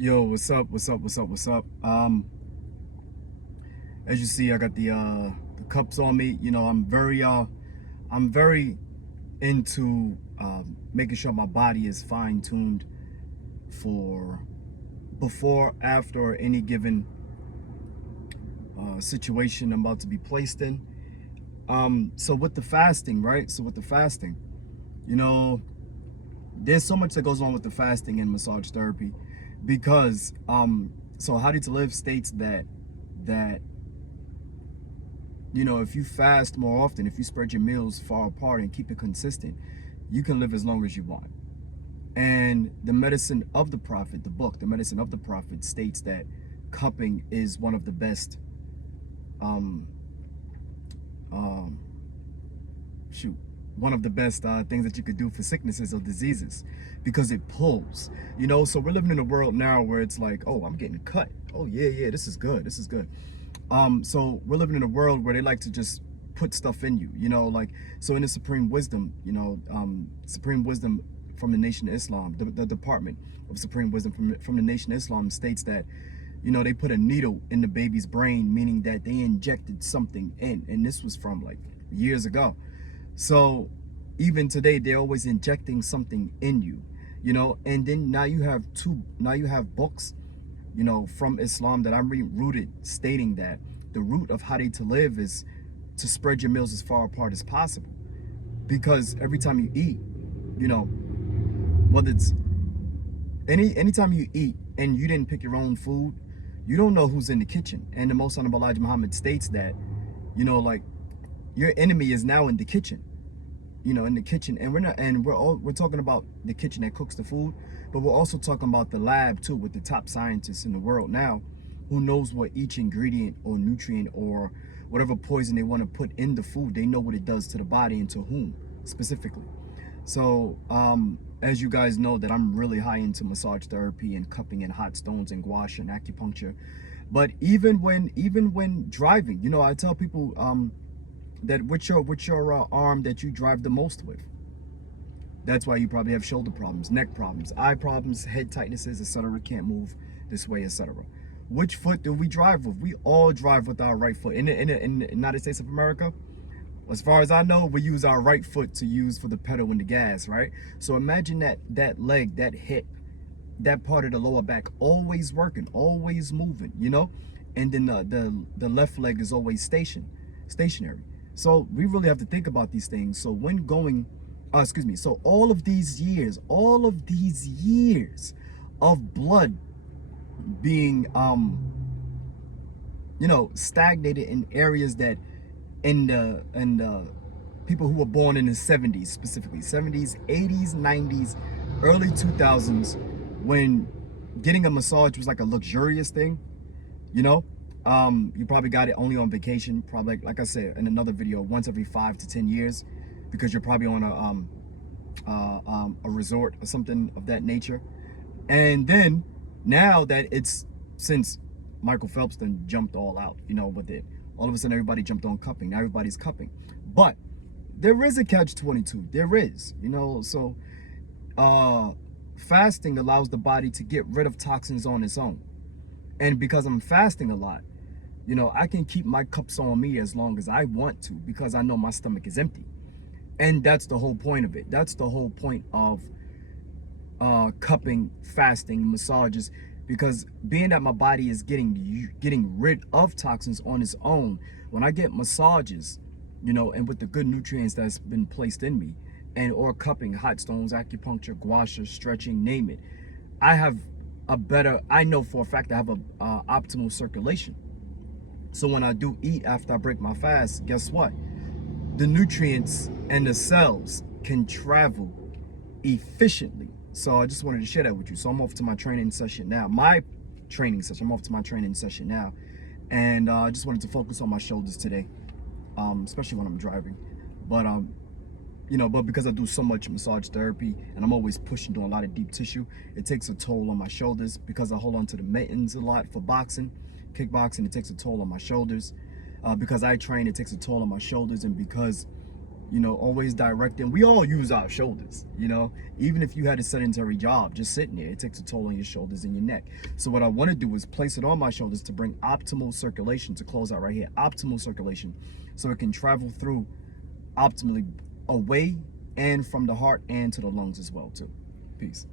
Yo, what's up? What's up? As you see, I got the cups on me. You know, I'm very into making sure my body is fine tuned for before, after any given situation I'm about to be placed in. So with the fasting, right? So with the fasting, you know, there's so much that goes on with the fasting and massage therapy, because so How to Live states that you know, if you fast more often, if you spread your meals far apart and keep it consistent, you can live as long as you want. And the Medicine of the Prophet, the book, the Medicine of the Prophet, states that cupping is one of the best um um shoot one of the best things that you could do for sicknesses or diseases, because it pulls, you know. So we're living in a world now where it's like, oh, I'm getting cut, oh yeah, this is good, this is good. So we're living in a world where they like to just put stuff in you, you know, like, so in the Supreme Wisdom, you know, Supreme Wisdom from the Nation of Islam, the Department of Supreme Wisdom from the Nation of Islam states that, you know, they put a needle in the baby's brain, meaning that they injected something in, and this was from like years ago. So even today, they're always injecting something in you, you know. And then now you have books, you know, from Islam that I'm rooted, stating that the root of how to live is to spread your meals as far apart as possible. Because every time you eat, you know, whether it's anytime you eat and you didn't pick your own food, you don't know who's in the kitchen. And the Most Honorable Elijah Muhammad states that, you know, like, your enemy is now in the kitchen, you know, in the kitchen. And we're talking about the kitchen that cooks the food, but we're also talking about the lab too, with the top scientists in the world now, who knows what each ingredient or nutrient or whatever poison they want to put in the food, they know what it does to the body and to whom specifically. So as you guys know, that I'm really high into massage therapy and cupping and hot stones and gua sha and acupuncture. But even when driving, you know, I tell people that with your arm that you drive the most with. That's why you probably have shoulder problems, neck problems, eye problems, head tightnesses, etc. Can't move this way, etc. Which foot do we drive with? We all drive with our right foot. In the United States of America, as far as I know, we use our right foot to use for the pedal and the gas, right? So imagine that leg, that hip, that part of the lower back always working, always moving, you know? And then the left leg is always stationary. So we really have to think about these things. So when going, so all of these years of blood being, you know, stagnated in areas that in the people who were born in the 70s, specifically 70s, 80s, 90s, early 2000s, when getting a massage was like a luxurious thing, you know. You probably got it only on vacation, probably like I said in another video, once every 5 to 10 years, because you're probably on a resort or something of that nature. And then now that it's, since Michael Phelps then jumped all out, you know, with it, all of a sudden everybody jumped on cupping. Now everybody's cupping. But there is a catch-22. There is, you know. So fasting allows the body to get rid of toxins on its own. And because I'm fasting a lot, you know, I can keep my cups on me as long as I want to, because I know my stomach is empty. And that's the whole point of it. That's the whole point of cupping, fasting, massages, because being that my body is getting rid of toxins on its own, when I get massages, you know, and with the good nutrients that's been placed in me, and or cupping, hot stones, acupuncture, gua sha, stretching, name it, I know for a fact I have a optimal circulation. So when I do eat after I break my fast, guess what? The nutrients and the cells can travel efficiently. So I just wanted to share that with you. So I'm off to my training session now. I'm off to my training session now. And I just wanted to focus on my shoulders today, especially when I'm driving. But you know, but because I do so much massage therapy and I'm always pushing, doing a lot of deep tissue, it takes a toll on my shoulders. Because I hold on to the mittens a lot for boxing, kickboxing, it takes a toll on my shoulders. Because I train, it takes a toll on my shoulders. And because You know, always directing. We all use our shoulders, you know, even if you had a sedentary job, just sitting there, it takes a toll on your shoulders and your neck. So what I want to do is place it on my shoulders to bring optimal circulation, to close out right here, optimal circulation, so it can travel through optimally away and from the heart and to the lungs as well too. Peace.